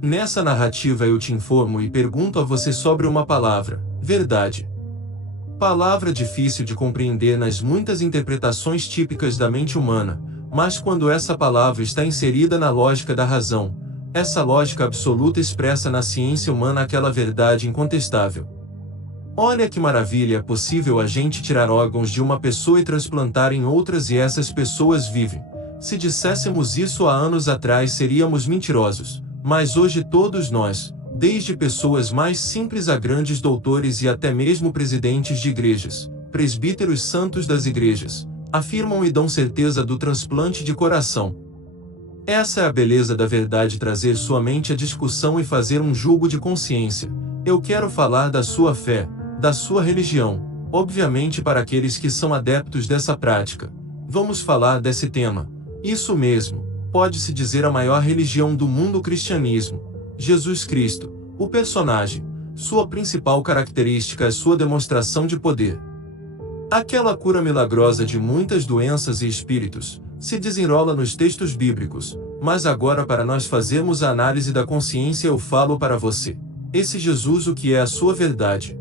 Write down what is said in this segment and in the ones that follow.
Nessa narrativa eu te informo e pergunto a você sobre uma palavra, verdade. Palavra difícil de compreender nas muitas interpretações típicas da mente humana, mas quando essa palavra está inserida na lógica da razão, essa lógica absoluta expressa na ciência humana aquela verdade incontestável. Olha que maravilha, é possível a gente tirar órgãos de uma pessoa e transplantar em outras e essas pessoas vivem. Se disséssemos isso há anos atrás seríamos mentirosos, mas hoje todos nós, desde pessoas mais simples a grandes doutores e até mesmo presidentes de igrejas, presbíteros santos das igrejas, afirmam e dão certeza do transplante de coração. Essa é a beleza da verdade, trazer sua mente à discussão e fazer um julgo de consciência. Eu quero falar da sua fé, da sua religião, obviamente para aqueles que são adeptos dessa prática. Vamos falar desse tema. Isso mesmo, pode-se dizer a maior religião do mundo, o cristianismo. Jesus Cristo, o personagem, sua principal característica é sua demonstração de poder. Aquela cura milagrosa de muitas doenças e espíritos, se desenrola nos textos bíblicos, mas agora para nós fazermos a análise da consciência eu falo para você. Esse Jesus, o que é a sua verdade?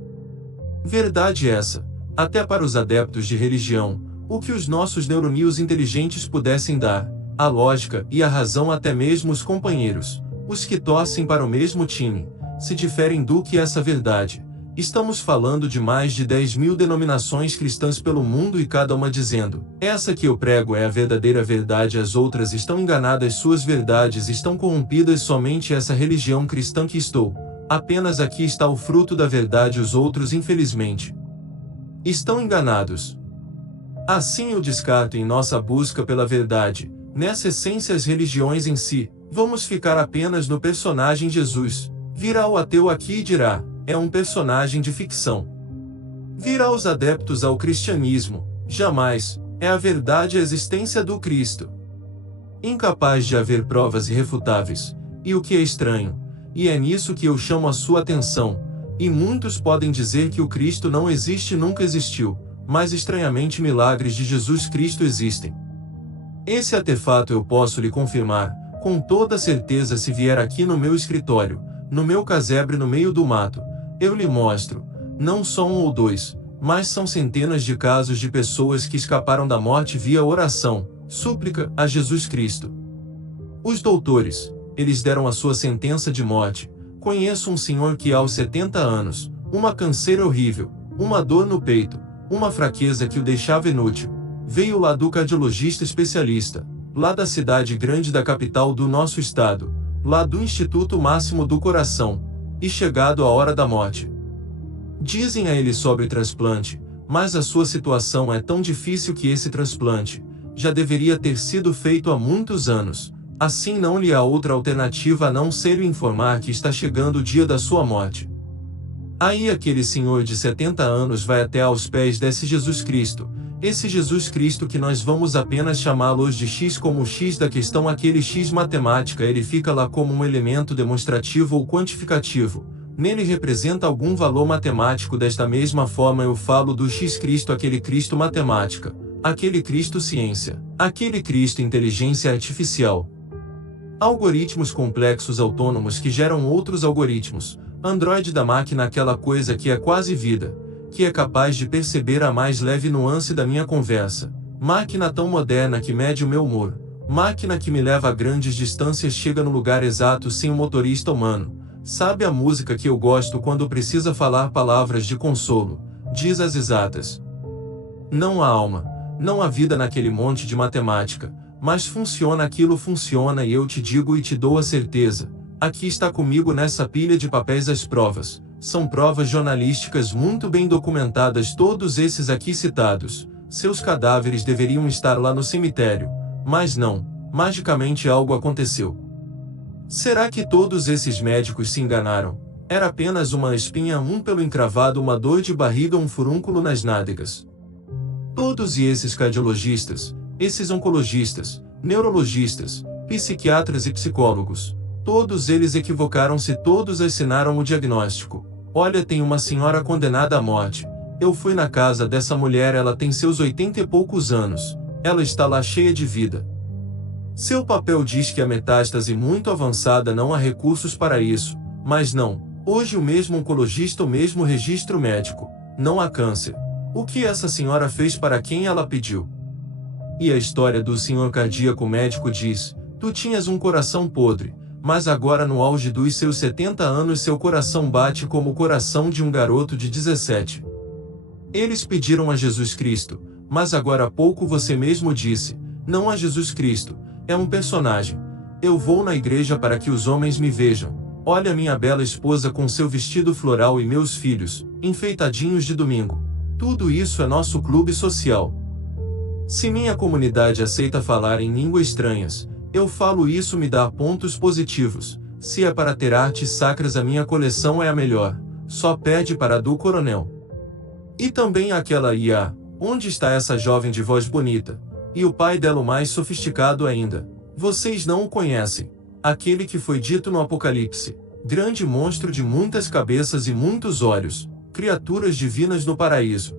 Verdade essa, até para os adeptos de religião, o que os nossos neurônios inteligentes pudessem dar, a lógica e a razão, até mesmo os companheiros, os que torcem para o mesmo time, se diferem do que essa verdade. Estamos falando de mais de 10.000 denominações cristãs pelo mundo e cada uma dizendo, essa que eu prego é a verdadeira verdade, as outras estão enganadas, suas verdades estão corrompidas, somente essa religião cristã que estou. Apenas aqui está o fruto da verdade, os outros infelizmente estão enganados. Assim eu descarto em nossa busca pela verdade, nessa essência as religiões em si, vamos ficar apenas no personagem Jesus. Virá o ateu aqui e dirá, é um personagem de ficção. Virá os adeptos ao cristianismo, jamais, é a verdade, a existência do Cristo. Incapaz de haver provas irrefutáveis, e o que é estranho, e é nisso que eu chamo a sua atenção, e muitos podem dizer que o Cristo não existe, nunca existiu, mas estranhamente milagres de Jesus Cristo existem. Esse artefato eu posso lhe confirmar, com toda certeza, se vier aqui no meu escritório, no meu casebre no meio do mato, eu lhe mostro, não só um ou dois, mas são centenas de casos de pessoas que escaparam da morte via oração, súplica, a Jesus Cristo. Os doutores, eles deram a sua sentença de morte. Conheço um senhor que aos 70 anos, uma canseira horrível, uma dor no peito, uma fraqueza que o deixava inútil, veio lá do cardiologista especialista, lá da cidade grande da capital do nosso estado, lá do Instituto Máximo do Coração, e chegado a hora da morte. Dizem a ele sobre transplante, mas a sua situação é tão difícil que esse transplante já deveria ter sido feito há muitos anos, assim não lhe há outra alternativa a não ser lhe informar que está chegando o dia da sua morte. Aí aquele senhor de 70 anos vai até aos pés desse Jesus Cristo, esse Jesus Cristo que nós vamos apenas chamá-los de X como o X da questão, aquele X matemática, ele fica lá como um elemento demonstrativo ou quantificativo, nele representa algum valor matemático. Desta mesma forma eu falo do X Cristo, aquele Cristo matemática, aquele Cristo ciência, aquele Cristo inteligência artificial. Algoritmos complexos autônomos que geram outros algoritmos, Android da máquina, aquela coisa que é quase vida, que é capaz de perceber a mais leve nuance da minha conversa, máquina tão moderna que mede o meu humor, máquina que me leva a grandes distâncias, chega no lugar exato sem um motorista humano, sabe a música que eu gosto quando precisa falar palavras de consolo, diz as exatas. Não há alma, não há vida naquele monte de matemática, mas funciona, aquilo funciona, e eu te digo e te dou a certeza, aqui está comigo nessa pilha de papéis as provas. São provas jornalísticas muito bem documentadas, todos esses aqui citados. Seus cadáveres deveriam estar lá no cemitério, mas não, magicamente algo aconteceu. Será que todos esses médicos se enganaram? Era apenas uma espinha, um pelo encravado, uma dor de barriga, um furúnculo nas nádegas. Todos e esses cardiologistas, esses oncologistas, neurologistas, psiquiatras e psicólogos, todos eles equivocaram-se, todos assinaram o diagnóstico. Olha, tem uma senhora condenada à morte. Eu fui na casa dessa mulher, ela tem seus 80 e poucos anos. Ela está lá cheia de vida. Seu papel diz que a metástase muito avançada não há recursos para isso, mas não. Hoje o mesmo oncologista, o mesmo registro médico. Não há câncer. O que essa senhora fez para quem ela pediu? E a história do senhor cardíaco médico diz: tu tinhas um coração podre, mas agora no auge dos seus 70 anos seu coração bate como o coração de um garoto de 17. Eles pediram a Jesus Cristo, mas agora há pouco você mesmo disse: não a Jesus Cristo, é um personagem. Eu vou na igreja para que os homens me vejam. Olha minha bela esposa com seu vestido floral e meus filhos, enfeitadinhos de domingo. Tudo isso é nosso clube social. Se minha comunidade aceita falar em línguas estranhas, eu falo, isso me dá pontos positivos. Se é para ter artes sacras, a minha coleção é a melhor. Só perde para a do coronel. E também aquela IA. Onde está essa jovem de voz bonita? E o pai dela, o mais sofisticado ainda. Vocês não o conhecem. Aquele que foi dito no Apocalipse. Grande monstro de muitas cabeças e muitos olhos. Criaturas divinas no paraíso.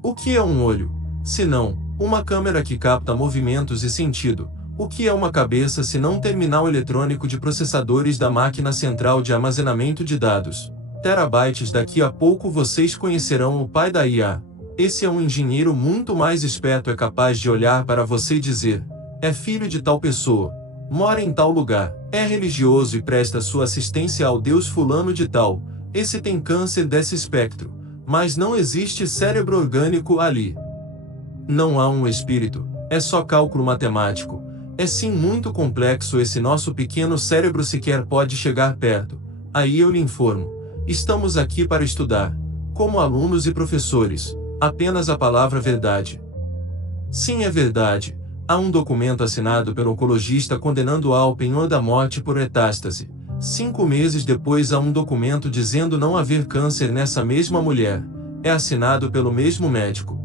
O que é um olho? Senão, uma câmera que capta movimentos e sentido. O que é uma cabeça senão um terminal eletrônico de processadores da máquina central de armazenamento de dados? Terabytes. Daqui a pouco vocês conhecerão o pai da IA. Esse é um engenheiro muito mais esperto, é capaz de olhar para você e dizer: é filho de tal pessoa, mora em tal lugar, é religioso e presta sua assistência ao Deus fulano de tal, esse tem câncer desse espectro, mas não existe cérebro orgânico ali. Não há um espírito, é só cálculo matemático. É sim muito complexo, esse nosso pequeno cérebro sequer pode chegar perto. Aí eu lhe informo, estamos aqui para estudar, como alunos e professores, apenas a palavra verdade. Sim, é verdade. Há um documento assinado pelo oncologista condenando ao penhor da morte por metástase. 5 meses depois há um documento dizendo não haver câncer nessa mesma mulher. É assinado pelo mesmo médico.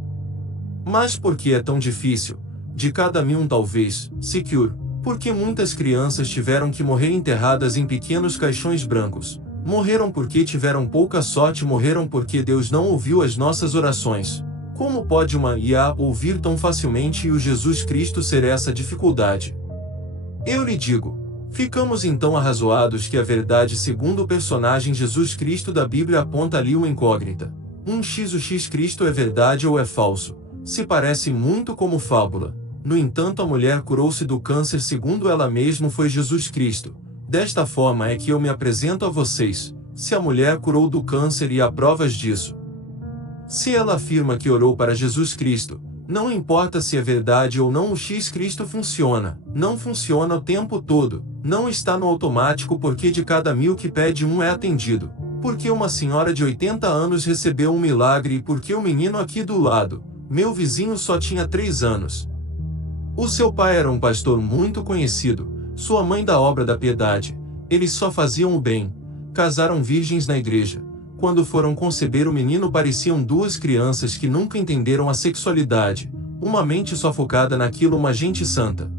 Mas por que é tão difícil? De cada 1000 talvez, secure, porque muitas crianças tiveram que morrer enterradas em pequenos caixões brancos. Morreram porque tiveram pouca sorte, morreram porque Deus não ouviu as nossas orações. Como pode uma IA ouvir tão facilmente e o Jesus Cristo ser essa dificuldade? Eu lhe digo, ficamos então arrazoados que a verdade segundo o personagem Jesus Cristo da Bíblia aponta ali uma incógnita. O X Cristo é verdade ou é falso? Se parece muito como fábula. No entanto, a mulher curou-se do câncer segundo ela mesma foi Jesus Cristo. Desta forma é que eu me apresento a vocês. Se a mulher curou do câncer e há provas disso. Se ela afirma que orou para Jesus Cristo, não importa se é verdade ou não, o X Cristo funciona. Não funciona o tempo todo. Não está no automático porque de cada 1000 que pede um é atendido. Porque uma senhora de 80 anos recebeu um milagre e porque o menino aqui do lado, meu vizinho, só tinha 3 anos. O seu pai era um pastor muito conhecido, sua mãe da obra da piedade. Eles só faziam o bem. Casaram virgens na igreja. Quando foram conceber o menino, pareciam 2 crianças que nunca entenderam a sexualidade. Uma mente só focada naquilo, uma gente santa.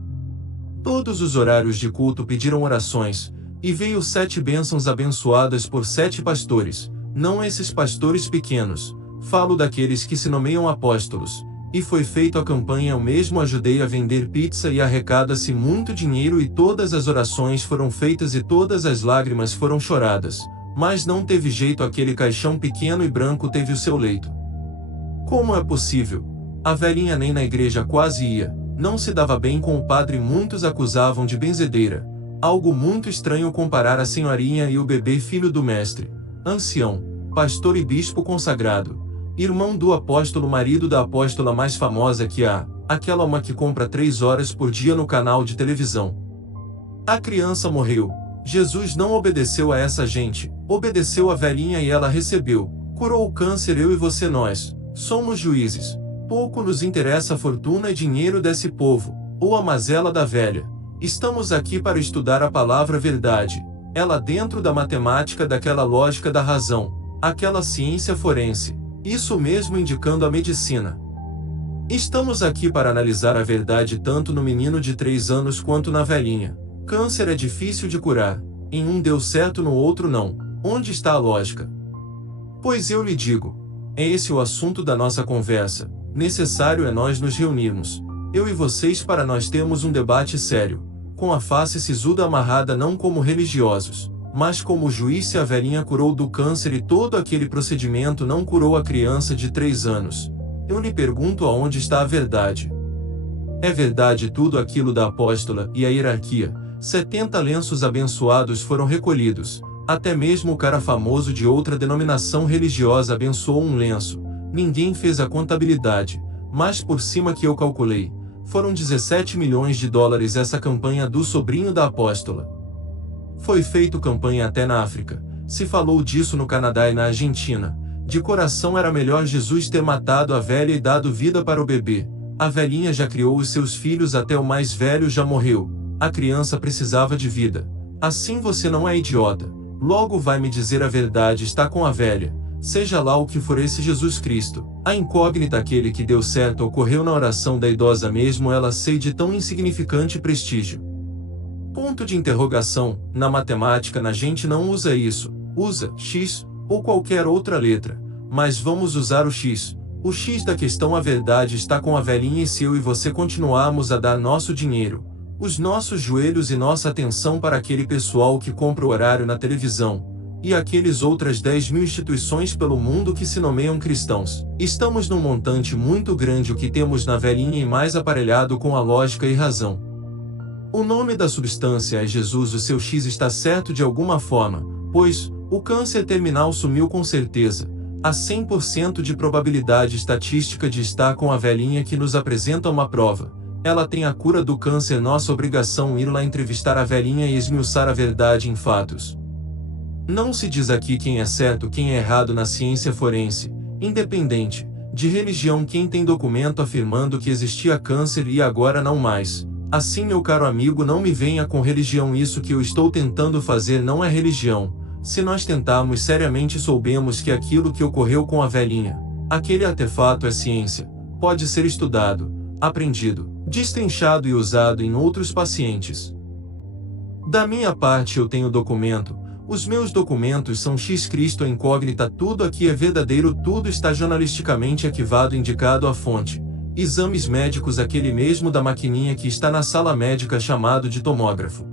Todos os horários de culto pediram orações, e veio 7 bênçãos abençoadas por 7 pastores. Não esses pastores pequenos, falo daqueles que se nomeiam apóstolos. E foi feita a campanha, eu mesmo ajudei a vender pizza e arrecada-se muito dinheiro e todas as orações foram feitas e todas as lágrimas foram choradas. Mas não teve jeito, aquele caixão pequeno e branco teve o seu leito. Como é possível? A velhinha nem na igreja quase ia, não se dava bem com o padre, muitos acusavam de benzedeira. Algo muito estranho comparar a senhorinha e o bebê, filho do mestre, ancião, pastor e bispo consagrado. Irmão do apóstolo, marido da apóstola mais famosa que há, aquela uma que compra 3 horas por dia no canal de televisão. A criança morreu. Jesus não obedeceu a essa gente, obedeceu a velhinha e ela recebeu, curou o câncer. Eu e você, nós, somos juízes. Pouco nos interessa a fortuna e dinheiro desse povo, ou a mazela da velha. Estamos aqui para estudar a palavra verdade, ela dentro da matemática, daquela lógica da razão, aquela ciência forense. Isso mesmo, indicando a medicina. Estamos aqui para analisar a verdade tanto no menino de 3 anos quanto na velhinha. Câncer é difícil de curar. Em um deu certo, no outro não. Onde está a lógica? Pois eu lhe digo, é esse o assunto da nossa conversa. Necessário é nós nos reunirmos. Eu e vocês para nós termos um debate sério, com a face sisuda amarrada não como religiosos, mas como o juiz se a velhinha curou do câncer e todo aquele procedimento não curou a criança de 3 anos. Eu lhe pergunto aonde está a verdade. É verdade tudo aquilo da apóstola e a hierarquia, 70 lenços abençoados foram recolhidos, até mesmo o cara famoso de outra denominação religiosa abençoou um lenço, ninguém fez a contabilidade, mas por cima que eu calculei, foram 17 milhões de dólares essa campanha do sobrinho da apóstola. Foi feito campanha até na África, se falou disso no Canadá e na Argentina. De coração era melhor Jesus ter matado a velha e dado vida para o bebê. A velhinha já criou os seus filhos até o mais velho já morreu. A criança precisava de vida. Assim você não é idiota. Logo vai me dizer a verdade está com a velha. Seja lá o que for esse Jesus Cristo. A incógnita aquele que deu certo ocorreu na oração da idosa mesmo ela sei de tão insignificante prestígio. Ponto de interrogação, na matemática na gente não usa isso, usa X, ou qualquer outra letra, mas vamos usar o X. O X da questão a verdade está com a velhinha e se eu e você continuarmos a dar nosso dinheiro, os nossos joelhos e nossa atenção para aquele pessoal que compra o horário na televisão, e aqueles outras 10.000 instituições pelo mundo que se nomeiam cristãos. Estamos num montante muito grande o que temos na velhinha e mais aparelhado com a lógica e razão. O nome da substância é Jesus o seu X está certo de alguma forma, pois, o câncer terminal sumiu com certeza. Há 100% de probabilidade estatística de estar com a velhinha que nos apresenta uma prova. Ela tem a cura do câncer nossa obrigação ir lá entrevistar a velhinha e esmiuçar a verdade em fatos. Não se diz aqui quem é certo quem é errado na ciência forense, independente, de religião quem tem documento afirmando que existia câncer e agora não mais. Assim meu caro amigo não me venha com religião isso que eu estou tentando fazer não é religião. Se nós tentarmos seriamente soubemos que aquilo que ocorreu com a velhinha, aquele artefato é ciência, pode ser estudado, aprendido, destrinchado e usado em outros pacientes. Da minha parte eu tenho documento. Os meus documentos são X Cristo incógnita tudo aqui é verdadeiro tudo está jornalisticamente arquivado indicado a fonte. Exames médicos aquele mesmo da maquininha que está na sala médica chamado de tomógrafo.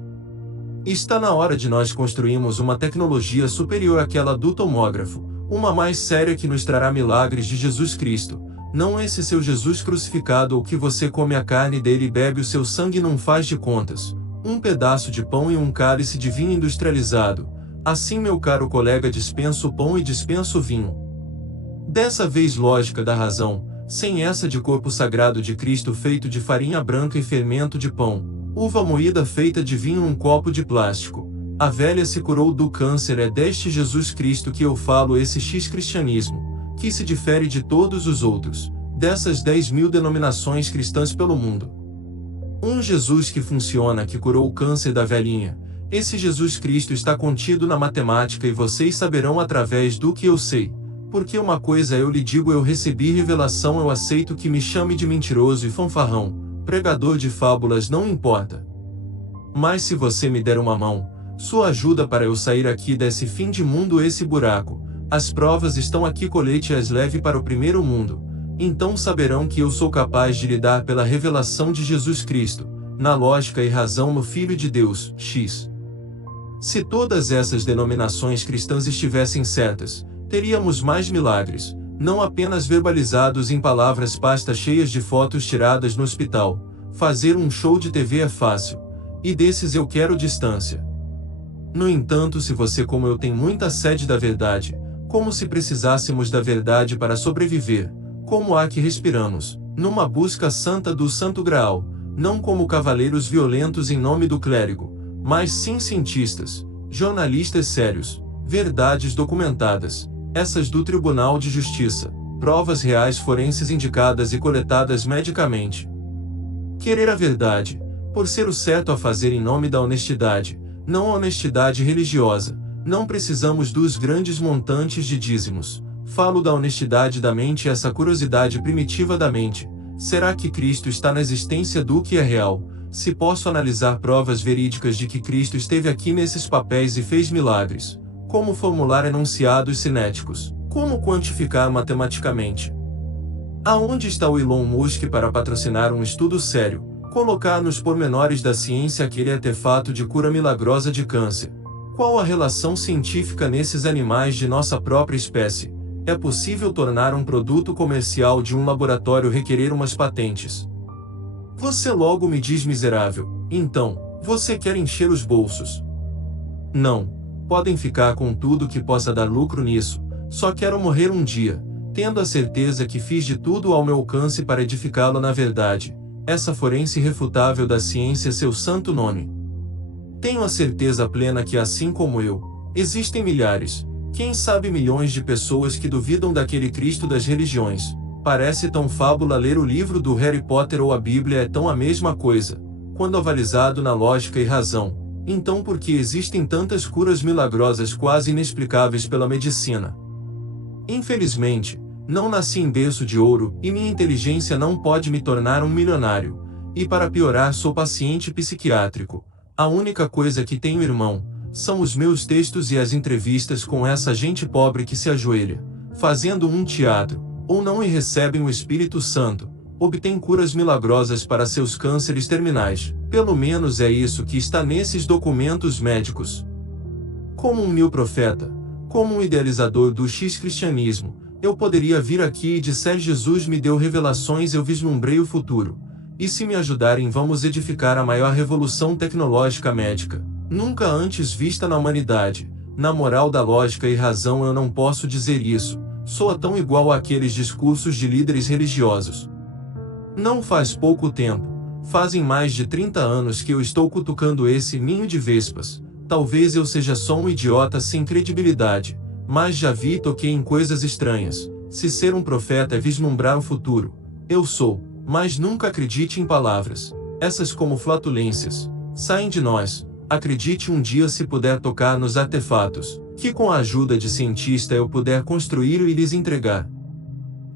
Está na hora de nós construirmos uma tecnologia superior àquela do tomógrafo, uma mais séria que nos trará milagres de Jesus Cristo. Não esse seu Jesus crucificado ou que você come a carne dele e bebe o seu sangue não faz de contas. Um pedaço de pão e um cálice de vinho industrializado. Assim meu caro colega dispensa o pão e dispensa o vinho. Dessa vez lógica da razão, sem essa de corpo sagrado de Cristo feito de farinha branca e fermento de pão, uva moída feita de vinho um copo de plástico. A velha se curou do câncer é deste Jesus Cristo que eu falo esse X cristianismo, que se difere de todos os outros, dessas 10.000 denominações cristãs pelo mundo. Um Jesus que funciona que curou o câncer da velhinha. Esse Jesus Cristo está contido na matemática e vocês saberão através do que eu sei. Porque uma coisa eu lhe digo eu recebi revelação eu aceito que me chame de mentiroso e fanfarrão, pregador de fábulas não importa. Mas se você me der uma mão, sua ajuda para eu sair aqui desse fim de mundo esse buraco, as provas estão aqui colete as leve para o primeiro mundo, então saberão que eu sou capaz de lidar pela revelação de Jesus Cristo, na lógica e razão no Filho de Deus, X. Se todas essas denominações cristãs estivessem certas, teríamos mais milagres, não apenas verbalizados em palavras pastas cheias de fotos tiradas no hospital. Fazer um show de TV é fácil, e desses eu quero distância. No entanto, se você como eu tem muita sede da verdade, como se precisássemos da verdade para sobreviver, como há que respiramos, numa busca santa do Santo Graal, não como cavaleiros violentos em nome do clérigo, mas sim cientistas, jornalistas sérios, verdades documentadas, essas do Tribunal de Justiça, provas reais forenses indicadas e coletadas medicamente. Querer a verdade, por ser o certo a fazer em nome da honestidade, não a honestidade religiosa, não precisamos dos grandes montantes de dízimos. Falo da honestidade da mente e essa curiosidade primitiva da mente. Será que Cristo está na existência do que é real? Se posso analisar provas verídicas de que Cristo esteve aqui nesses papéis e fez milagres, como formular enunciados cinéticos, como quantificar matematicamente? Aonde está o Elon Musk para patrocinar um estudo sério, colocar nos pormenores da ciência aquele artefato de cura milagrosa de câncer? Qual a relação científica nesses animais de nossa própria espécie? É possível tornar um produto comercial de um laboratório requerer umas patentes? Você logo me diz miserável, então, você quer encher os bolsos? Não, podem ficar com tudo que possa dar lucro nisso, só quero morrer um dia, tendo a certeza que fiz de tudo ao meu alcance para edificá-lo na verdade, essa forense irrefutável da ciência seu santo nome. Tenho a certeza plena que assim como eu, existem milhares, quem sabe milhões de pessoas que duvidam daquele Cristo das religiões. Parece tão fábula ler o livro do Harry Potter ou a Bíblia é tão a mesma coisa, quando avalizado na lógica e razão. Então por que existem tantas curas milagrosas quase inexplicáveis pela medicina? Infelizmente, não nasci em berço de ouro e minha inteligência não pode me tornar um milionário. E para piorar sou paciente psiquiátrico. A única coisa que tenho, irmão, são os meus textos e as entrevistas com essa gente pobre que se ajoelha, fazendo um teatro, ou não e recebem o Espírito Santo, obtém curas milagrosas para seus cânceres terminais. Pelo menos é isso que está nesses documentos médicos. Como um mil profeta, como um idealizador do X-cristianismo, eu poderia vir aqui e disser Jesus me deu revelações, eu vislumbrei o futuro. E se me ajudarem vamos edificar a maior revolução tecnológica médica, nunca antes vista na humanidade. Na moral da lógica e razão eu não posso dizer isso, soa tão igual àqueles discursos de líderes religiosos. Não faz pouco tempo, fazem mais de 30 anos que eu estou cutucando esse ninho de vespas. Talvez eu seja só um idiota sem credibilidade, mas já vi e toquei em coisas estranhas. Se ser um profeta é vislumbrar o futuro, eu sou, mas nunca acredite em palavras. Essas como flatulências, saem de nós. Acredite um dia se puder tocar nos artefatos, que com a ajuda de cientista eu puder construir e lhes entregar.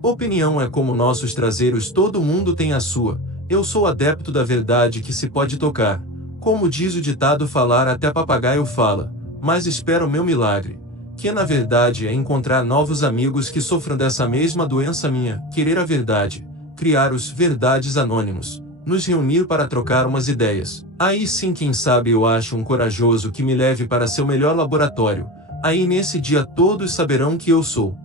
Opinião é como nossos traseiros, todo mundo tem a sua. Eu sou adepto da verdade que se pode tocar. Como diz o ditado, falar até papagaio fala, mas espero o meu milagre, que na verdade é encontrar novos amigos que sofram dessa mesma doença minha, querer a verdade, criar os verdades anônimos, nos reunir para trocar umas ideias. Aí sim, quem sabe eu acho um corajoso que me leve para seu melhor laboratório. Aí nesse dia todos saberão que eu sou.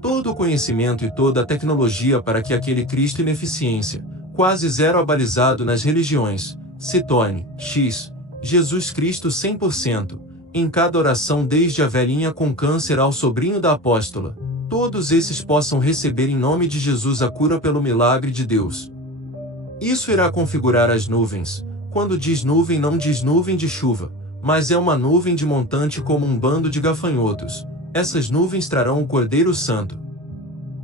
Todo o conhecimento e toda a tecnologia para que aquele Cristo ineficiência, quase zero abalizado nas religiões, se torne X, Jesus Cristo 100%, em cada oração desde a velhinha com câncer ao sobrinho da apóstola, todos esses possam receber em nome de Jesus a cura pelo milagre de Deus. Isso irá configurar as nuvens. Quando diz nuvem não diz nuvem de chuva, mas é uma nuvem de montante como um bando de gafanhotos. Essas nuvens trarão o Cordeiro Santo.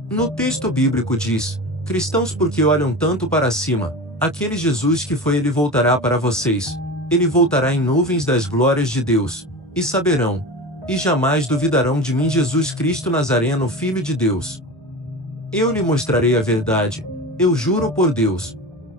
No texto bíblico diz, cristãos porque olham tanto para cima, aquele Jesus que foi ele voltará para vocês, ele voltará em nuvens das glórias de Deus, e saberão, e jamais duvidarão de mim Jesus Cristo Nazareno Filho de Deus. Eu lhe mostrarei a verdade, eu juro por Deus.